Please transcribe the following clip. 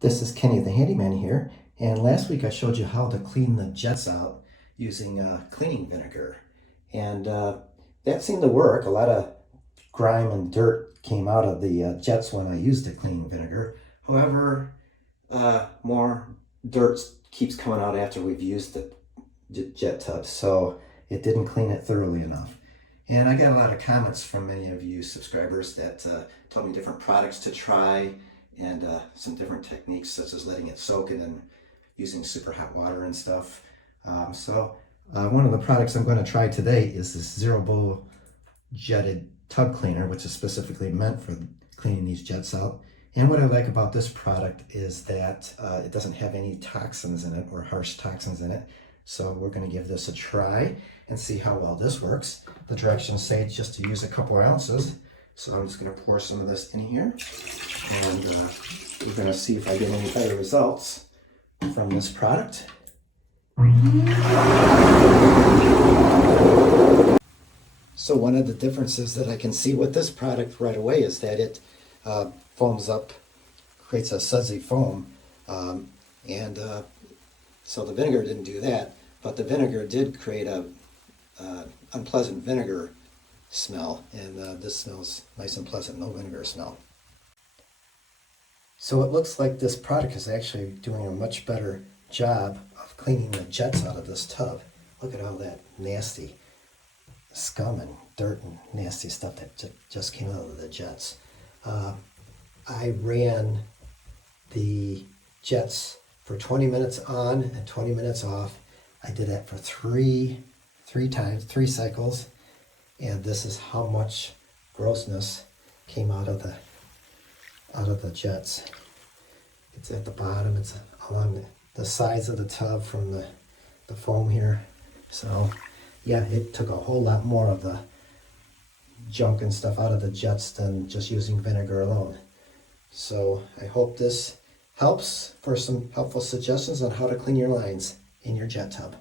This is Kenny the Handyman here, and last week I showed you how to clean the jets out using cleaning vinegar, and that seemed to work. A lot of grime and dirt came out of the jets when I used the cleaning vinegar. However, more dirt keeps coming out after we've used the jet tub, so it didn't clean it thoroughly enough. And I got a lot of comments from many of you subscribers that told me different products to try and some different techniques, such as letting it soak and then using super hot water and stuff. One of the products I'm going to try today is this zero bowl jetted tub cleaner, which is specifically meant for cleaning these jets out. And what I like about this product is that it doesn't have any toxins in it or harsh toxins in it. So we're going to give this a try and see how well this works. The directions say just to use a couple of ounces. So I'm just going to pour some of this in here. And we're going to see if I get any better results from this product. So one of the differences that I can see with this product right away is that it foams up, creates a sudsy foam. So the vinegar didn't do that, but the vinegar did create a unpleasant vinegar smell, and this smells nice and pleasant, no vinegar smell. So it looks like this product is actually doing a much better job of cleaning the jets out of this tub. Look at all that nasty scum and dirt and nasty stuff that just came out of the jets. I ran the jets for 20 minutes on and 20 minutes off. I did that for three cycles, and this is how much grossness came out of the jets. It's at the bottom. It's along the sides of the tub from the foam here. So yeah, it took a whole lot more of the junk and stuff out of the jets than just using vinegar alone. So I hope this helps for some helpful suggestions on how to clean your lines in your jet tub.